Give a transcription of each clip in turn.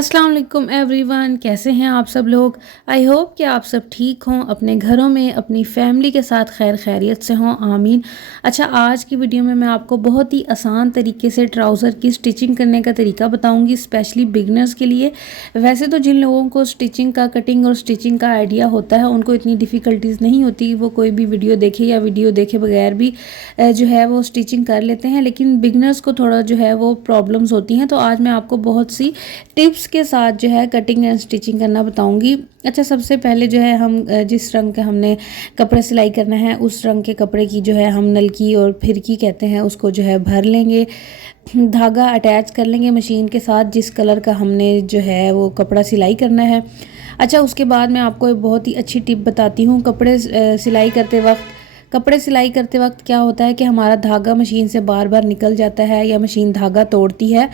अस्सलाम वालेकुम एवरीवन, कैसे हैं आप सब लोग। आई होप कि आप सब ठीक हों, अपने घरों में अपनी फैमिली के साथ खैर खैरियत से हों, आमीन। अच्छा, आज की वीडियो में मैं आपको बहुत ही आसान तरीके से ट्राउज़र की स्टिचिंग करने का तरीका बताऊंगी, स्पेशली बिगनर्स के लिए। वैसे तो जिन लोगों को स्टिचिंग का, कटिंग और स्टिचिंग का आइडिया होता है उनको इतनी डिफ़िकल्टीज़ नहीं होती, वो कोई भी वीडियो देखे या वीडियो देखे बगैर भी जो है वो स्टिचिंग कर लेते हैं। लेकिन बिगनर्स को थोड़ा जो है वो प्रॉब्लम्स होती हैं, तो आज मैं आपको बहुत सी टिप्स के साथ जो है कटिंग एंड स्टिचिंग करना बताऊंगी। अच्छा, सबसे पहले जो है हम जिस रंग का हमने कपड़ा सिलाई करना है उस रंग के कपड़े की जो है हम नलकी और फिरकी कहते हैं उसको जो है भर लेंगे, धागा अटैच कर लेंगे मशीन के साथ जिस कलर का हमने जो है वो कपड़ा सिलाई करना है। अच्छा, उसके बाद मैं आपको एक बहुत ही अच्छी टिप बताती हूँ। कपड़े सिलाई करते वक्त क्या होता है कि हमारा धागा मशीन से बार बार निकल जाता है या मशीन धागा तोड़ती है।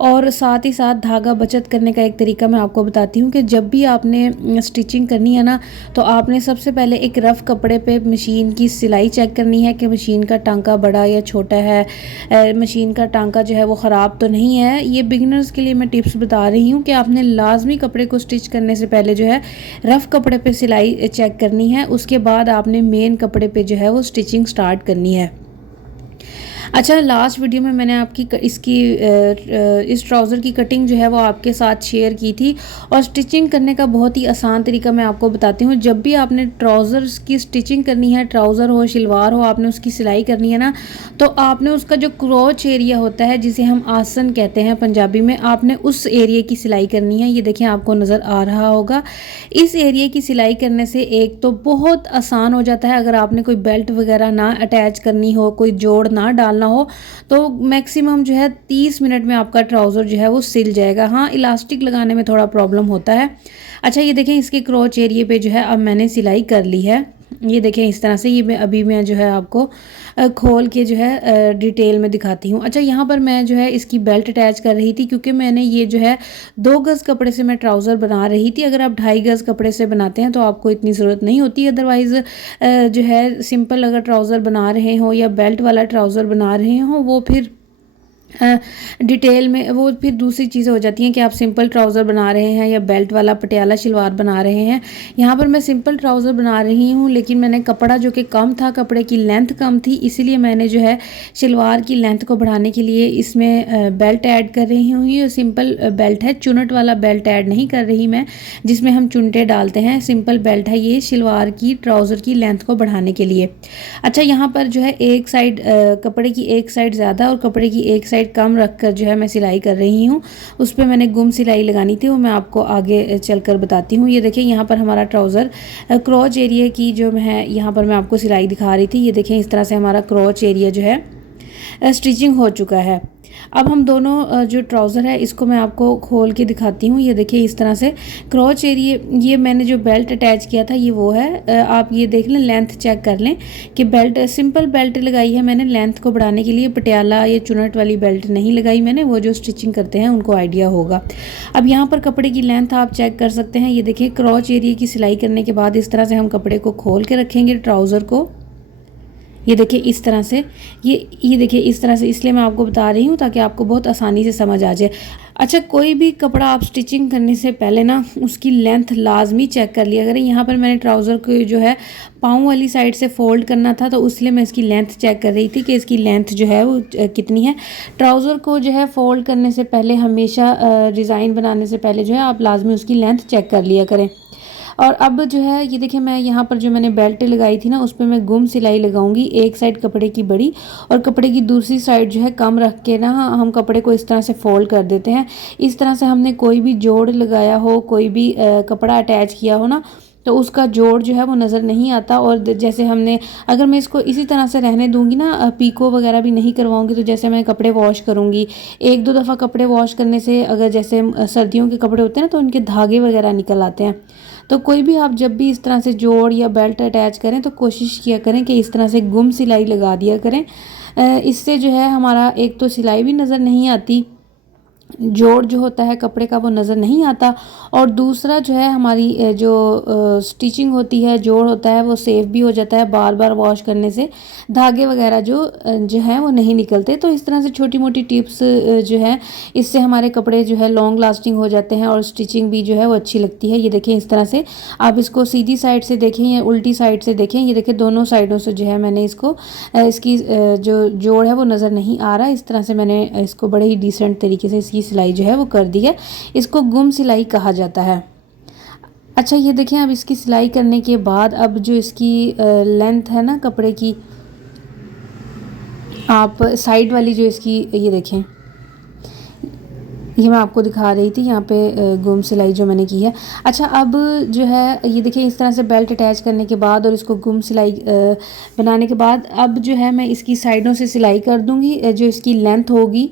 और साथ ही साथ धागा बचत करने का एक तरीका मैं आपको बताती हूँ कि जब भी आपने स्टिचिंग करनी है ना, तो आपने सबसे पहले एक रफ़ कपड़े पे मशीन की सिलाई चेक करनी है कि मशीन का टांका बड़ा या छोटा है, मशीन का टांका जो है वो ख़राब तो नहीं है। ये बिगिनर्स के लिए मैं टिप्स बता रही हूँ कि आपने लाजमी कपड़े को स्टिच करने से पहले जो है रफ़ कपड़े पे सिलाई चेक करनी है, उसके बाद आपने मेन कपड़े पे जो है वो स्टिचिंग स्टार्ट करनी है। अच्छा, लास्ट वीडियो में मैंने आपकी इस ट्राउज़र की कटिंग जो है वो आपके साथ शेयर की थी और स्टिचिंग करने का बहुत ही आसान तरीका मैं आपको बताती हूँ। जब भी आपने ट्राउज़र्स की स्टिचिंग करनी है, ट्राउज़र हो शलवार हो, आपने उसकी सिलाई करनी है ना, तो आपने उसका जो क्रोच एरिया होता है जिसे हम आसन कहते हैं पंजाबी में, आपने उस एरिया की सिलाई करनी है। ये देखें, आपको नज़र आ रहा होगा। इस एरिया की सिलाई करने से एक तो बहुत आसान हो जाता है, अगर आपने कोई बेल्ट वगैरह ना अटैच करनी हो, कोई जोड़ ना डालना हो, तो मैक्सिमम जो है 30 मिनट में आपका ट्राउज़र जो है वो सिल जाएगा। हाँ, इलास्टिक लगाने में थोड़ा प्रॉब्लम होता है। अच्छा, ये देखें, इसके क्रोच एरिया पे जो है अब मैंने सिलाई कर ली है। ये देखें इस तरह से। ये मैं जो है आपको खोल के जो है डिटेल में दिखाती हूँ। अच्छा, यहाँ पर मैं जो है इसकी बेल्ट अटैच कर रही थी क्योंकि मैंने ये जो है 2 गज़ कपड़े से मैं ट्राउज़र बना रही थी। अगर आप 2.5 गज़ कपड़े से बनाते हैं तो आपको इतनी ज़रूरत नहीं होती। अदरवाइज़ जो है सिंपल अगर ट्राउज़र बना रहे हो या बेल्ट वाला ट्राउज़र बना रहे हो, वो फिर डिटेल में वो फिर दूसरी चीज़ें हो जाती हैं कि आप सिंपल ट्राउज़र बना रहे हैं या बेल्ट वाला पटियाला शलवार बना रहे हैं। यहाँ पर मैं सिंपल ट्राउज़र बना रही हूँ, लेकिन मैंने कपड़ा जो कि कम था, कपड़े की लेंथ कम थी, इसीलिए मैंने जो है शलवार की लेंथ को बढ़ाने के लिए इसमें बेल्ट ऐड कर रही हूँ। ये सिंपल बेल्ट है, चुनट वाला बेल्ट ऐड नहीं कर रही मैं जिसमें हम चुनटे डालते हैं। सिंपल बेल्ट है ये शलवार की ट्राउज़र की लेंथ को बढ़ाने के लिए। अच्छा, यहाँ पर जो है एक साइड कपड़े की एक साइड ज़्यादा और कपड़े की एक साइड कम रखकर जो है मैं सिलाई कर रही हूँ। उस पर मैंने गुम सिलाई लगानी थी, वो मैं आपको आगे चलकर बताती हूँ। ये देखिए, यहाँ पर हमारा ट्राउज़र क्रोच एरिया की जो है यहाँ पर मैं आपको सिलाई दिखा रही थी। ये देखें, इस तरह से हमारा क्रोच एरिया जो है स्टिचिंग हो चुका है। अब हम दोनों जो ट्राउज़र है इसको मैं आपको खोल के दिखाती हूँ। ये देखिए, इस तरह से क्रोच एरिया, ये मैंने जो बेल्ट अटैच किया था ये वो है। आप ये देख लें, लेंथ चेक कर लें कि बेल्ट सिंपल बेल्ट लगाई है मैंने लेंथ को बढ़ाने के लिए। पटियाला या चुनट वाली बेल्ट नहीं लगाई मैंने, वो जो स्टिचिंग करते हैं उनको आइडिया होगा। अब यहाँ पर कपड़े की लेंथ आप चेक कर सकते हैं। ये देखिए, क्रोच एरिया की सिलाई करने के बाद इस तरह से हम कपड़े को खोल के रखेंगे ट्राउज़र को। ये देखिए इस तरह से, ये देखिए इस तरह से, इसलिए मैं आपको बता रही हूँ ताकि आपको बहुत आसानी से समझ आ जाए। अच्छा, कोई भी कपड़ा आप स्टिचिंग करने से पहले ना उसकी लेंथ लाजमी चेक कर लिया करें। यहाँ पर मैंने ट्राउज़र को जो है पाँव वाली साइड से फोल्ड करना था, तो इसलिए मैं इसकी लेंथ चेक कर रही थी कि इसकी लेंथ जो है वो कितनी है। ट्राउज़र को जो है फोल्ड करने से पहले हमेशा डिज़ाइन बनाने से पहले जो है आप लाजमी उसकी लेंथ चेक कर लिया करें। और अब जो है ये देखिए, मैं यहाँ पर जो मैंने बेल्ट लगाई थी ना उस पर मैं गुम सिलाई लगाऊंगी। एक साइड कपड़े की बड़ी और कपड़े की दूसरी साइड जो है कम रख के ना हम कपड़े को इस तरह से फोल्ड कर देते हैं। इस तरह से हमने कोई भी जोड़ लगाया हो, कोई भी कपड़ा अटैच किया हो ना, तो उसका जोड़ जो है वो नज़र नहीं आता। और जैसे हमने, अगर मैं इसको इसी तरह से रहने दूंगी ना, पीको वगैरह भी नहीं करवाऊंगी, तो जैसे मैं कपड़े वॉश करूंगी, 1-2 दफ़ा कपड़े वॉश करने से अगर जैसे सर्दियों के कपड़े होते हैं ना तो उनके धागे वगैरह निकल आते हैं। तो कोई भी आप जब भी इस तरह से जोड़ या बेल्ट अटैच करें तो कोशिश किया करें कि इस तरह से गुम सिलाई लगा दिया करें। इससे जो है हमारा एक तो सिलाई भी नज़र नहीं आती जोड़ जो होता है कपड़े का वो नज़र नहीं आता। और दूसरा जो है हमारी जो स्टिचिंग होती है, जोड़ होता है, वो सेफ भी हो जाता है। बार बार वॉश करने से धागे वगैरह जो है वो नहीं निकलते। तो इस तरह से छोटी मोटी टिप्स जो है, इससे हमारे कपड़े जो है लॉन्ग लास्टिंग हो जाते हैं और स्टिचिंग भी जो है वो अच्छी लगती है। ये देखें इस तरह से आप इसको सीधी साइड से देखें या उल्टी साइड से देखें, ये देखें दोनों साइडों से जो है मैंने इसको इसकी जो जोड़ है वो नज़र नहीं आ रहा। इस तरह से मैंने इसको बड़े ही डिसेंट तरीके से इसकी सिलाई जो है वो कर दी है। इसको गुम सिलाई कहा जाता है। अच्छा ये देखें, अब इसकी सिलाई करने के बाद अब जो इसकी लेंथ है ना कपड़े की, आप साइड वाली जो इसकी, ये देखें, ये मैं आपको दिखा रही थी यहाँ पे गुम सिलाई जो मैंने की है। अच्छा अब जो है ये देखिए इस तरह से बेल्ट अटैच करने के बाद और इसको गुम सिलाई बनाने के बाद अब जो है मैं इसकी साइडों से सिलाई कर दूँगी। जो इसकी लेंथ होगी,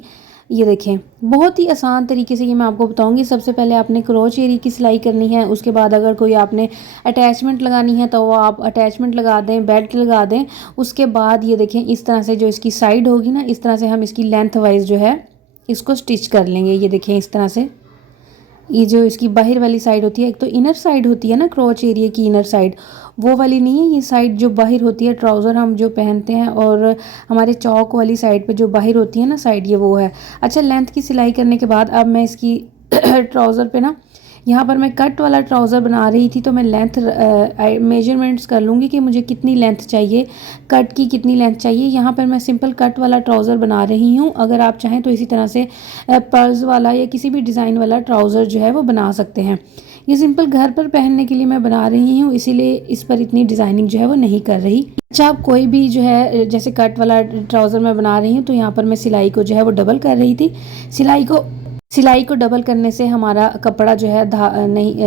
ये देखें बहुत ही आसान तरीके से ये मैं आपको बताऊंगी। सबसे पहले आपने क्रोच एरिया की सिलाई करनी है। उसके बाद अगर कोई आपने अटैचमेंट लगानी है तो वो आप अटैचमेंट लगा दें, बेल्ट लगा दें। उसके बाद ये देखें इस तरह से जो इसकी साइड होगी ना, इस तरह से हम इसकी लेंथ वाइज जो है इसको स्टिच कर लेंगे। ये देखें इस तरह से, ये जो इसकी बाहर वाली साइड होती है, एक तो इनर साइड होती है ना क्रोच एरिया की इनर साइड, वो वाली नहीं है। ये साइड जो बाहर होती है, ट्राउज़र हम जो पहनते हैं और हमारे चौक वाली साइड पे जो बाहर होती है ना साइड, ये वो है। अच्छा लेंथ की सिलाई करने के बाद अब मैं इसकी ट्राउज़र पे ना, यहाँ पर मैं कट वाला ट्राउज़र बना रही थी तो मैं लेंथ मेजरमेंट्स कर लूँगी कि मुझे कितनी लेंथ चाहिए, कट की कितनी लेंथ चाहिए। यहाँ पर मैं सिंपल कट वाला ट्राउज़र बना रही हूँ। अगर आप चाहें तो इसी तरह से पर्ल्स वाला या किसी भी डिज़ाइन वाला ट्राउज़र जो है वो बना सकते हैं। ये सिंपल घर पर पहनने के लिए मैं बना रही हूँ, इसीलिए इस पर इतनी डिज़ाइनिंग जो है वो नहीं कर रही। अच्छा आप कोई भी जो है, जैसे कट वाला ट्राउज़र मैं बना रही हूँ तो यहाँ पर मैं सिलाई को जो है वो डबल कर रही थी। सिलाई को डबल करने से हमारा कपड़ा जो है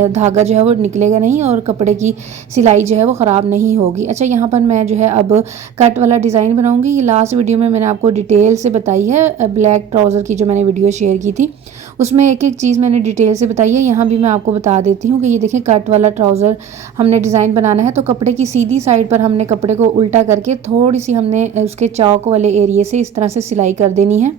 धागा जो है वो निकलेगा नहीं और कपड़े की सिलाई जो है वो ख़राब नहीं होगी। अच्छा यहाँ पर मैं जो है अब कट वाला डिज़ाइन बनाऊंगी। ये लास्ट वीडियो में मैंने आपको डिटेल से बताई है, ब्लैक ट्राउज़र की जो मैंने वीडियो शेयर की थी उसमें एक एक चीज़ मैंने डिटेल से बताई है। यहाँ भी मैं आपको बता देती हूँ कि ये देखें कट वाला ट्राउज़र हमने डिज़ाइन बनाना है तो कपड़े की सीधी साइड पर हमने कपड़े को उल्टा करके थोड़ी सी हमने उसके चौक वाले एरिए से इस तरह से सिलाई कर देनी है।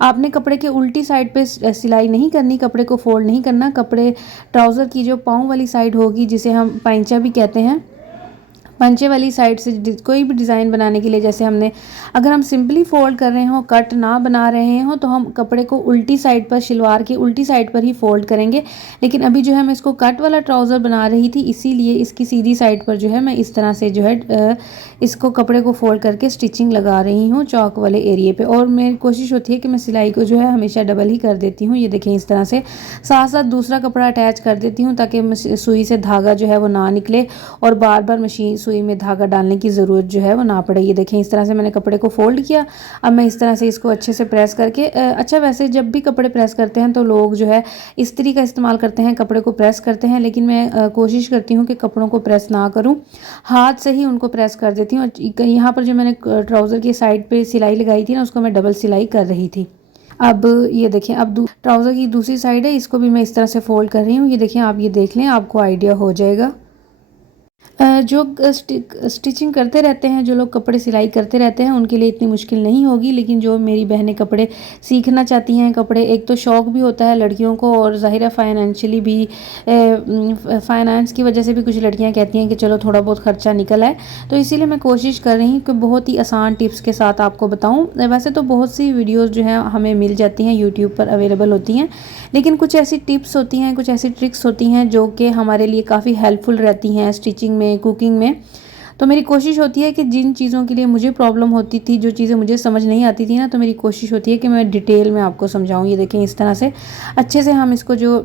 आपने कपड़े के उल्टी साइड पे सिलाई नहीं करनी, कपड़े को फोल्ड नहीं करना। कपड़े ट्राउज़र की जो पाँव वाली साइड होगी, जिसे हम पैंचा भी कहते हैं, पंचे वाली साइड से कोई भी डिज़ाइन बनाने के लिए, जैसे हमने अगर हम सिंपली फोल्ड कर रहे हों, कट ना बना रहे हों, तो हम कपड़े को उल्टी साइड पर, शलवार की उल्टी साइड पर ही फोल्ड करेंगे। लेकिन अभी जो है मैं इसको कट वाला ट्राउज़र बना रही थी, इसीलिए इसकी सीधी साइड पर जो है मैं इस तरह से जो है इसको कपड़े को फोल्ड करके स्टिचिंग लगा रही हूँ चौक वाले एरिए पे। और मेरी कोशिश होती है कि मैं सिलाई को जो है हमेशा डबल ही कर देती हूँ। ये देखें इस तरह से साथ साथ दूसरा कपड़ा अटैच कर देती हूँ ताकि सुई से धागा जो है वो ना निकले और बार बार मशीन सुई में धागा डालने की ज़रूरत जो है वो ना पड़े। ये देखें इस तरह से मैंने कपड़े को फोल्ड किया। अब मैं इस तरह से इसको अच्छे से प्रेस करके, अच्छा वैसे जब भी कपड़े प्रेस करते हैं तो लोग जो है इस्त्री का इस्तेमाल करते हैं, कपड़े को प्रेस करते हैं, लेकिन मैं कोशिश करती हूँ कि कपड़ों को प्रेस ना करूँ, हाथ से ही उनको प्रेस कर देती हूँ। यहाँ पर जो मैंने ट्राउज़र की साइड पर सिलाई लगाई थी ना, उसको मैं डबल सिलाई कर रही थी। अब ये देखें, अब ट्राउज़र की दूसरी साइड है, इसको भी मैं इस तरह से फोल्ड कर रही हूँ। ये देखें, आप ये देख लें, आपको आइडिया हो जाएगा। जो स्टिचिंग करते रहते हैं, जो लोग कपड़े सिलाई करते रहते हैं, उनके लिए इतनी मुश्किल नहीं होगी। लेकिन जो मेरी बहनें कपड़े सीखना चाहती हैं, कपड़े, एक तो शौक़ भी होता है लड़कियों को और ज़ाहिर है फाइनेंशियली भी, फाइनेंस की वजह से भी कुछ लड़कियां कहती हैं कि चलो थोड़ा बहुत ख़र्चा निकल आए। तो इसीलिए मैं कोशिश कर रही हूँ कि बहुत ही आसान टिप्स के साथ आपको बताऊँ। वैसे तो बहुत सी वीडियोज़ जो हैं हमें मिल जाती हैं, यूट्यूब पर अवेलेबल होती हैं, लेकिन कुछ ऐसी टिप्स होती हैं, कुछ ऐसी ट्रिक्स होती हैं जो कि हमारे लिए काफ़ी हेल्पफुल रहती हैं स्टिचिंग में, कुकिंग में। तो मेरी कोशिश होती है कि जिन चीज़ों के लिए मुझे प्रॉब्लम होती थी, जो चीज़ें मुझे समझ नहीं आती थी ना, तो मेरी कोशिश होती है कि मैं डिटेल में आपको समझाऊं। ये देखें इस तरह से अच्छे से हम इसको, जो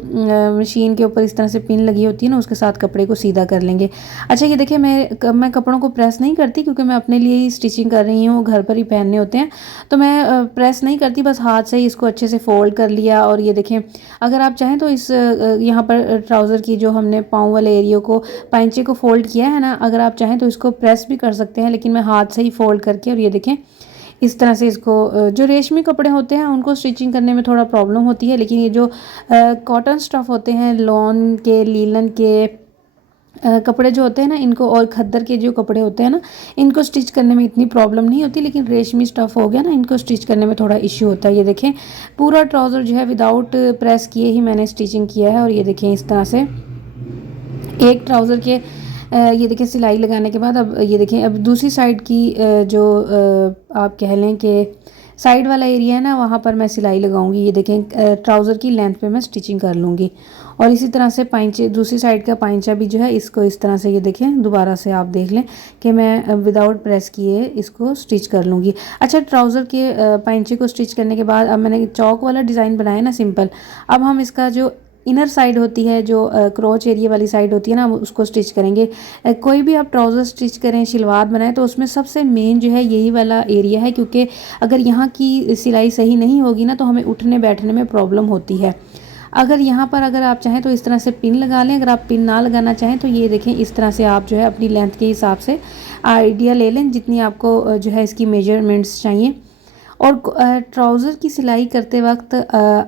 मशीन के ऊपर इस तरह से पिन लगी होती है ना, उसके साथ कपड़े को सीधा कर लेंगे। अच्छा ये देखिए, मैं कपड़ों को प्रेस नहीं करती क्योंकि मैं अपने लिए ही स्टिचिंग कर रही हूँ, घर पर ही पहनने होते हैं, तो मैं प्रेस नहीं करती, बस हाथ से ही इसको अच्छे से फोल्ड कर लिया। और ये देखें, अगर आप चाहें तो इस यहाँ पर ट्राउज़र की जो हमने पाँव वाले एरिया को, पैंचे को फोल्ड किया है ना, अगर आप चाहें तो इसको प्रेस भी कर सकते हैं, लेकिन मैं हाथ से ही फोल्ड करके, और ये देखें इस तरह से इसको, जो रेशमी कपड़े होते हैं उनको स्टिचिंग करने में थोड़ा प्रॉब्लम होती है, लेकिन ये जो कॉटन स्टफ़ होते हैं, लॉन के, लीलन के, कपड़े जो होते हैं ना इनको, और खद्दर के जो कपड़े होते हैं ना, इनको स्टिच करने में इतनी प्रॉब्लम नहीं होती, लेकिन रेशमी स्टफ़ हो गया ना, इनको स्टिच करने में थोड़ा इश्यू होता है। ये देखें पूरा ट्राउज़र जो है विदाउट प्रेस किए ही मैंने स्टिचिंग किया है। और ये देखें इस तरह से एक ट्राउज़र के ये देखिए सिलाई लगाने के बाद अब ये देखें अब दूसरी साइड की जो आप कह लें कि साइड वाला एरिया है ना, वहाँ पर मैं सिलाई लगाऊंगी। ये देखें ट्राउज़र की लेंथ पे मैं स्टिचिंग कर लूँगी। और इसी तरह से पाइंचे, दूसरी साइड का पाइंचा भी जो है इसको इस तरह से, ये देखें दोबारा से आप देख लें कि मैं विदाउट प्रेस किए इसको स्टिच कर लूँगी। अच्छा, ट्राउज़र के पाइंचे को स्टिच करने के बाद अब मैंने चौक वाला डिज़ाइन बनाया ना सिंपल, अब हम इसका जो इनर साइड होती है, जो क्रोच एरिया वाली साइड होती है ना, उसको स्टिच करेंगे। कोई भी आप ट्राउज़र स्टिच करें, शलवार बनाएं, तो उसमें सबसे मेन जो है यही वाला एरिया है, क्योंकि अगर यहाँ की सिलाई सही नहीं होगी ना तो हमें उठने बैठने में प्रॉब्लम होती है। अगर यहाँ पर अगर आप चाहें तो इस तरह से पिन लगा लें, अगर आप पिन ना लगाना चाहें तो ये देखें इस तरह से आप जो है अपनी लेंथ के हिसाब से आइडिया ले लें जितनी आपको जो है इसकी मेजरमेंट्स चाहिए। और ट्राउज़र की सिलाई करते वक्त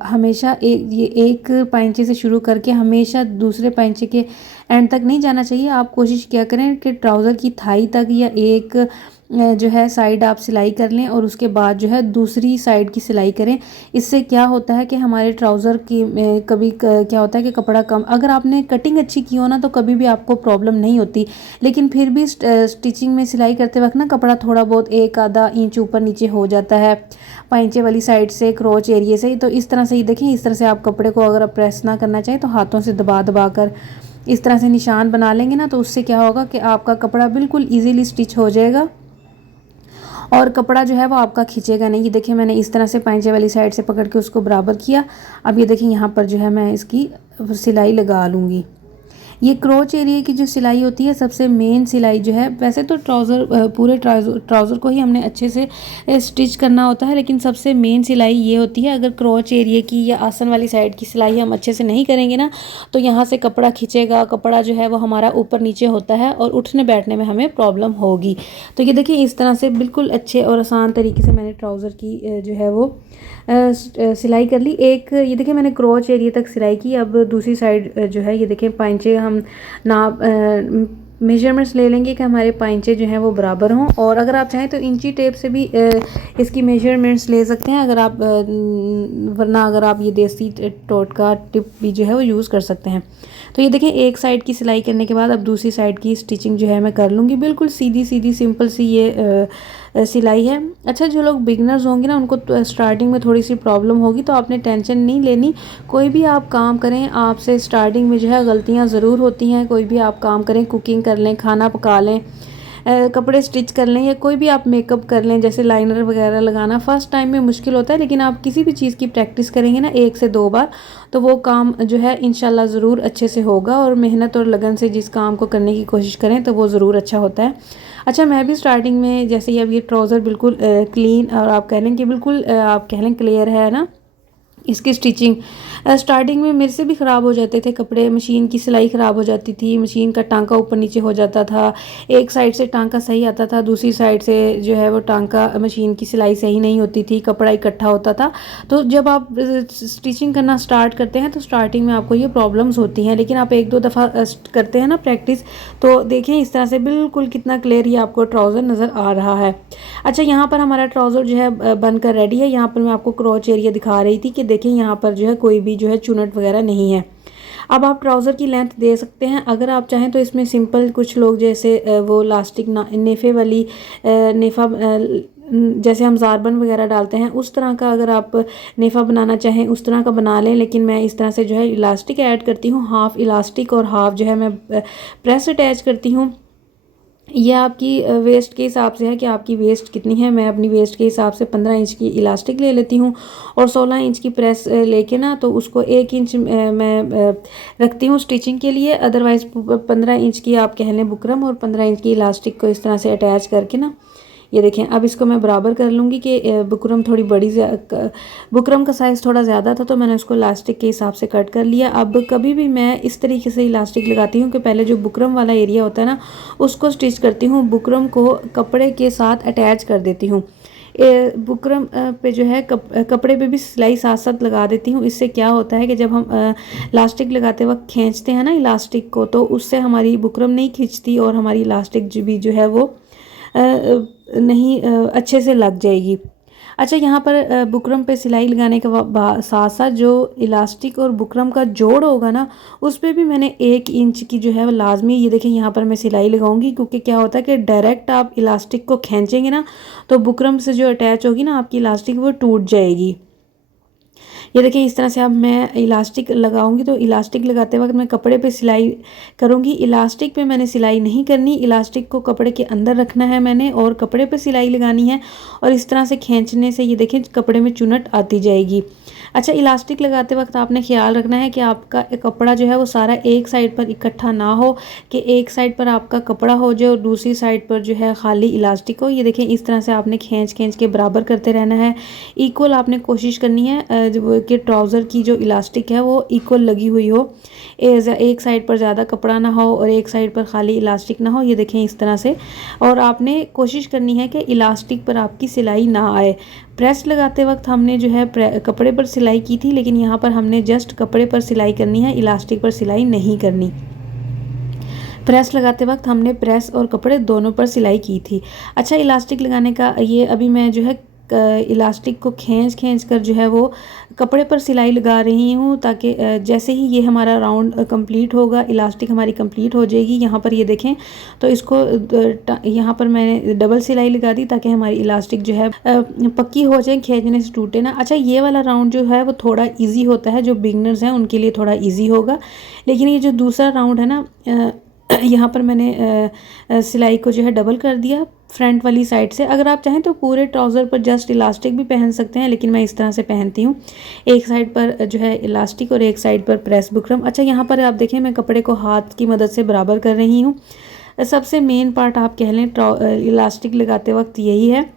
हमेशा एक पाइंचे से शुरू करके हमेशा दूसरे पाइंचे के एंड तक नहीं जाना चाहिए। आप कोशिश क्या करें कि ट्राउज़र की थाई तक या एक जो है साइड आप सिलाई कर लें और उसके बाद जो है दूसरी साइड की सिलाई करें। इससे क्या होता है कि हमारे ट्राउज़र की कभी क्या होता है कि कपड़ा कम, अगर आपने कटिंग अच्छी की हो ना तो कभी भी आपको प्रॉब्लम नहीं होती, लेकिन फिर भी स्टिचिंग में सिलाई करते वक्त ना कपड़ा थोड़ा बहुत एक आधा इंच ऊपर नीचे हो जाता है पाइंचे वाली साइड से, क्रोच एरिया से। तो इस तरह से ही देखें, इस तरह से आप कपड़े को अगर आप प्रेस ना करना चाहें तो हाथों से दबा दबा कर इस तरह से निशान बना लेंगे ना, तो उससे क्या होगा कि आपका कपड़ा बिल्कुल ईजीली स्टिच हो जाएगा और कपड़ा जो है वो आपका खींचेगा नहीं। ये देखिए मैंने इस तरह से पाइंचे वाली साइड से पकड़ के उसको बराबर किया। अब ये देखिए यहाँ पर जो है मैं इसकी सिलाई लगा लूँगी। ये क्रोच एरिया की जो सिलाई होती है सबसे मेन सिलाई जो है, वैसे तो ट्राउज़र पूरे ट्राउज़र को ही हमने अच्छे से स्टिच करना होता है, लेकिन सबसे मेन सिलाई ये होती है। अगर क्रोच एरिया की या आसन वाली साइड की सिलाई हम अच्छे से नहीं करेंगे ना तो यहाँ से कपड़ा खींचेगा, कपड़ा जो है वो हमारा ऊपर नीचे होता है और उठने बैठने में हमें प्रॉब्लम होगी। तो ये देखिए इस तरह से बिल्कुल अच्छे और आसान तरीके से मैंने ट्राउज़र की जो है वो सिलाई कर ली। एक ये देखिए मैंने क्रोच एरिया तक सिलाई की। अब दूसरी साइड जो है ये देखिए पाइंचे हम नाप मेजरमेंट्स ले लेंगे कि हमारे पाइंचे जो हैं वो बराबर हों। और अगर आप चाहें तो इंची टेप से भी इसकी मेजरमेंट्स ले सकते हैं, अगर आप वरना अगर आप ये देसी टोटका टिप भी जो है वो यूज़ कर सकते हैं। तो ये देखें एक साइड की सिलाई करने के बाद अब दूसरी साइड की स्टिचिंग जो है मैं कर लूँगी। बिल्कुल सीधी सीधी सिंपल सी ये सिलाई है। अच्छा, जो लोग बिगनर्स होंगे ना उनको तो स्टार्टिंग में थोड़ी सी प्रॉब्लम होगी, तो आपने टेंशन नहीं लेनी। कोई भी आप काम करें, आपसे स्टार्टिंग में जो है गलतियां ज़रूर होती हैं। कोई भी आप काम करें, कुकिंग कर लें, खाना पका लें, कपड़े स्टिच कर लें या कोई भी आप मेकअप कर लें, जैसे लाइनर वगैरह लगाना, फ़र्स्ट टाइम में मुश्किल होता है, लेकिन आप किसी भी चीज़ की प्रैक्टिस करेंगे ना 1 से 2 बार तो वो काम जो है इंशाल्लाह ज़रूर अच्छे से होगा। और मेहनत और लगन से जिस काम को करने की कोशिश करें तो वो ज़रूर अच्छा होता है। अच्छा, मैं भी स्टार्टिंग में जैसे ही अब ये ट्राउज़र बिल्कुल क्लीन और आप कह लें कि बिल्कुल आप कह लें क्लियर है ना, इसकी स्टिचिंग स्टार्टिंग में मेरे से भी ख़राब हो जाते थे कपड़े, मशीन की सिलाई ख़राब हो जाती थी, मशीन का टांका ऊपर नीचे हो जाता था, एक साइड से टांका सही आता था, दूसरी साइड से जो है वो टांका मशीन की सिलाई सही नहीं होती थी, कपड़ा इकट्ठा होता था। तो जब आप स्टिचिंग करना स्टार्ट करते हैं तो स्टार्टिंग में आपको ये प्रॉब्लम्स होती हैं, लेकिन आप 1-2 दफ़ा करते हैं ना प्रैक्टिस तो देखें इस तरह से बिल्कुल कितना क्लियर ये आपको ट्राउज़र नज़र आ रहा है। अच्छा, यहाँ पर हमारा ट्राउज़र जो है बनकर रेडी है। यहाँ पर मैं आपको क्रोच एरिया दिखा रही थी कि देखें यहाँ पर जो है कोई भी जो है चुनट वगैरह नहीं है। अब आप ट्राउज़र की लेंथ दे सकते हैं, अगर आप चाहें तो इसमें सिंपल कुछ लोग जैसे वो लास्टिक नेफे वाली नेफा जैसे हम ज़ारबन वगैरह डालते हैं उस तरह का अगर आप नेफा बनाना चाहें उस तरह का बना लें, लेकिन मैं इस तरह से जो है इलास्टिक ऐड करती हूँ, हाफ़ इलास्टिक और हाफ़ जो है मैं प्रेस अटैच करती हूँ। यह आपकी वेस्ट के हिसाब से है कि आपकी वेस्ट कितनी है। मैं अपनी वेस्ट के हिसाब से 15 इंच की इलास्टिक ले लेती हूँ और 16 इंच की प्रेस लेके ना तो उसको 1 इंच मैं रखती हूँ स्टिचिंग के लिए। अदरवाइज़ 15 इंच की आप कह लें बुकरम और 15 इंच की इलास्टिक को इस तरह से अटैच करके ना ये देखें। अब इसको मैं बराबर कर लूँगी कि बुकरम थोड़ी बड़ी, बुकरम का साइज़ थोड़ा ज़्यादा था तो मैंने उसको इलास्टिक के हिसाब से कट कर लिया। अब कभी भी मैं इस तरीके से इलास्टिक लगाती हूँ कि पहले जो बुकरम वाला एरिया होता है ना उसको स्टिच करती हूँ, बुकरम को कपड़े के साथ अटैच कर देती हूँ। बुकरम पे जो है कपड़े पे भी सिलाई साथ साथ लगा देती हूँ। इससे क्या होता है कि जब हम इलास्टिक लगाते वक्त खींचते हैं ना इलास्टिक को, तो उससे हमारी बुकरम नहीं खींचती और हमारी इलास्टिक जो है वो नहीं अच्छे से लग जाएगी। अच्छा, यहाँ पर बुकरम पे सिलाई लगाने के साथ साथ जो इलास्टिक और बुकरम का जोड़ होगा ना, उस पर भी मैंने 1 इंच की जो है वो लाजमी, ये देखिए यहाँ पर मैं सिलाई लगाऊंगी, क्योंकि क्या होता है कि डायरेक्ट आप इलास्टिक को खींचेंगे ना तो बुकरम से जो अटैच होगी ना आपकी इलास्टिक, वो टूट जाएगी। ये देखिए इस तरह से अब मैं इलास्टिक लगाऊंगी, तो इलास्टिक लगाते वक्त मैं कपड़े पे सिलाई करूंगी। इलास्टिक पे मैंने सिलाई नहीं करनी, इलास्टिक को कपड़े के अंदर रखना है मैंने और कपड़े पे सिलाई लगानी है। और इस तरह से खींचने से ये देखें कपड़े में चुनट आती जाएगी। अच्छा, इलास्टिक लगाते वक्त आपने ख्याल रखना है कि आपका कपड़ा जो है वो सारा एक साइड पर इकट्ठा ना हो, कि एक साइड पर आपका कपड़ा हो जाए और दूसरी साइड पर जो है खाली इलास्टिक हो। ये देखें इस तरह से आपने खींच खींच के बराबर करते रहना है। इक्वल आपने कोशिश करनी है कि ट्राउज़र की जो इलास्टिक है वो इक्वल लगी हुई हो, एक साइड पर ज़्यादा कपड़ा ना हो और एक साइड पर खाली इलास्टिक ना हो। ये देखें इस तरह से। और आपने कोशिश करनी है कि इलास्टिक पर आपकी सिलाई ना आए। प्रेस लगाते वक्त हमने जो है कपड़े पर सिलाई की थी, लेकिन यहाँ पर हमने जस्ट कपड़े पर सिलाई करनी है, इलास्टिक पर सिलाई नहीं करनी। प्रेस लगाते वक्त हमने प्रेस और कपड़े दोनों पर सिलाई की थी। अच्छा, इलास्टिक लगाने का ये अभी मैं जो है इलास्टिक को खींच खींच कर जो है वो कपड़े पर सिलाई लगा रही हूँ, ताकि जैसे ही ये हमारा राउंड कंप्लीट होगा, इलास्टिक हमारी कंप्लीट हो जाएगी। यहाँ पर ये देखें, तो इसको यहाँ पर मैंने डबल सिलाई लगा दी ताकि हमारी इलास्टिक जो है पक्की हो जाए, खींचने से टूटे ना। अच्छा, ये वाला राउंड जो है वो थोड़ा ईजी होता है, जो बिगनर्स हैं उनके लिए थोड़ा ईजी होगा। लेकिन ये जो दूसरा राउंड है ना, यहाँ पर मैंने सिलाई को जो है डबल कर दिया फ्रंट वाली साइड से। अगर आप चाहें तो पूरे ट्राउज़र पर जस्ट इलास्टिक भी पहन सकते हैं, लेकिन मैं इस तरह से पहनती हूँ, एक साइड पर जो है इलास्टिक और एक साइड पर प्रेस बुकरम। अच्छा, यहाँ पर आप देखें मैं कपड़े को हाथ की मदद से बराबर कर रही हूँ। सबसे मेन पार्ट आप कह लें इलास्टिक लगाते वक्त यही है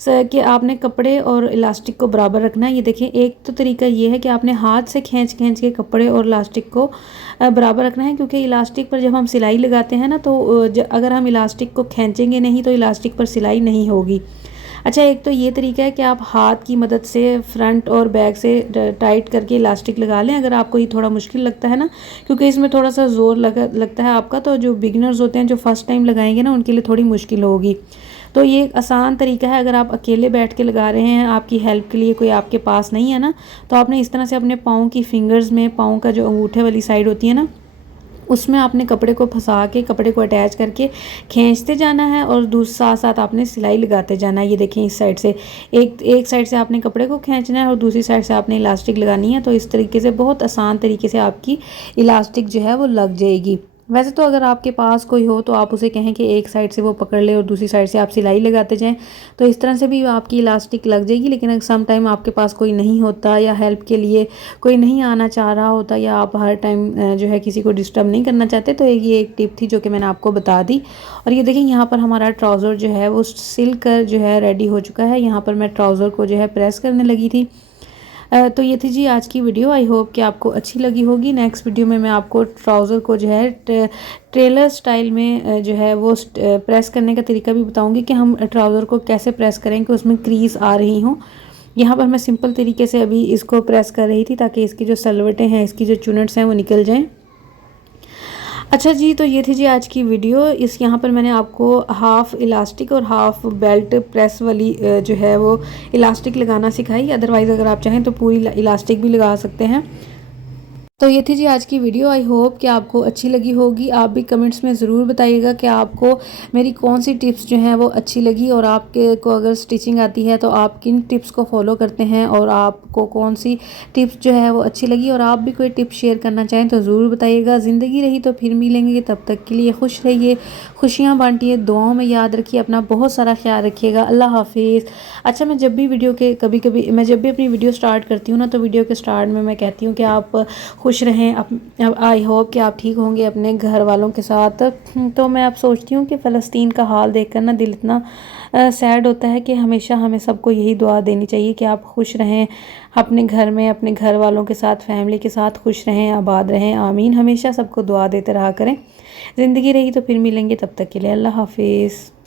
कि आपने कपड़े और इलास्टिक को बराबर रखना है। ये देखें, एक तो तरीका ये है कि आपने हाथ से खींच खींच के कपड़े और इलास्टिक को बराबर रखना है, क्योंकि इलास्टिक पर जब हम सिलाई लगाते हैं ना, तो अगर हम इलास्टिक को खींचेंगे नहीं तो इलास्टिक पर सिलाई नहीं होगी। अच्छा, एक तो ये तरीका है कि आप हाथ की मदद से फ्रंट और बैक से टाइट करके इलास्टिक लगा लें, अगर आपको ये थोड़ा मुश्किल लगता है ना, क्योंकि इसमें थोड़ा सा ज़ोर लगता है आपका, तो जो बिगिनर्स होते हैं जो फर्स्ट टाइम लगाएंगे ना, उनके लिए थोड़ी मुश्किल होगी। तो ये एक आसान तरीका है, अगर आप अकेले बैठ के लगा रहे हैं, आपकी हेल्प के लिए कोई आपके पास नहीं है ना, तो आपने इस तरह से अपने पाँव की फिंगर्स में, पाँव का जो अंगूठे वाली साइड होती है ना, उसमें आपने कपड़े को फंसा के कपड़े को अटैच करके खींचते जाना है और दूसरा साथ आपने सिलाई लगाते जाना है। ये देखें इस साइड से एक साइड से आपने कपड़े को खींचना है और दूसरी साइड से आपने इलास्टिक लगानी है। तो इस तरीके से बहुत आसान तरीके से आपकी इलास्टिक जो है वो लग जाएगी। वैसे तो अगर आपके पास कोई हो तो आप उसे कहें कि एक साइड से वो पकड़ ले और दूसरी साइड से आप सिलाई लगाते जाएं, तो इस तरह से भी आपकी इलास्टिक लग जाएगी। लेकिन अगर सम टाइम आपके पास कोई नहीं होता या हेल्प के लिए कोई नहीं आना चाह रहा होता या आप हर टाइम जो है किसी को डिस्टर्ब नहीं करना चाहते, तो ये एक टिप थी जो कि मैंने आपको बता दी। और ये देखिए यहाँ पर हमारा ट्राउज़र जो है वो सिल कर जो है रेडी हो चुका है। यहाँ पर मैं ट्राउज़र को जो है प्रेस करने लगी थी। तो ये थी जी आज की वीडियो। आई होप कि आपको अच्छी लगी होगी। नेक्स्ट वीडियो में मैं आपको ट्राउज़र को जो है ट्रेलर स्टाइल में जो है वो प्रेस करने का तरीका भी बताऊंगी कि हम ट्राउज़र को कैसे प्रेस करें कि उसमें क्रीज़ आ रही हों। यहाँ पर मैं सिंपल तरीके से अभी इसको प्रेस कर रही थी ताकि इसकी जो सलवटें हैं, इसकी जो चुनट्स हैं वो निकल जाएँ। अच्छा जी, तो ये थी जी आज की वीडियो। इस यहाँ पर मैंने आपको हाफ़ इलास्टिक और हाफ़ बेल्ट प्रेस वाली जो है वो इलास्टिक लगाना सिखाई। अदरवाइज़ अगर आप चाहें तो पूरी इलास्टिक भी लगा सकते हैं। तो ये थी जी आज की वीडियो। आई होप कि आपको अच्छी लगी होगी। आप भी कमेंट्स में ज़रूर बताइएगा कि आपको मेरी कौन सी टिप्स जो हैं वो अच्छी लगी, और आपके को अगर स्टिचिंग आती है तो आप किन टिप्स को फॉलो करते हैं और आपको कौन सी टिप्स जो है वो अच्छी लगी। और आप भी कोई टिप्स शेयर करना चाहें तो ज़रूर बताइएगा। ज़िंदगी रही तो फिर मिलेंगे, तब तक के लिए खुश रहिए, खुशियाँ बांटिए, दुआओं में याद रखिए, अपना बहुत सारा ख्याल रखिएगा। अल्लाह हाफिज़। अच्छा, मैं जब भी वीडियो के कभी मैं जब भी अपनी वीडियो स्टार्ट करती हूँ ना, तो वीडियो के स्टार्ट में मैं कहती हूँ कि आप खुश रहें। अब आई होप कि आप ठीक होंगे अपने घर वालों के साथ। तो मैं अब सोचती हूँ कि फ़लस्तीन का हाल देखकर ना दिल इतना सैड होता है कि हमेशा हमें सबको यही दुआ देनी चाहिए कि आप खुश रहें अपने घर में, अपने घर वालों के साथ, फैमिली के साथ खुश रहें, आबाद रहें। आमीन। हमेशा सबको दुआ देते रहा करें। ज़िंदगी रही तो फिर मिलेंगे, तब तक के लिए अल्लाह हाफिज़।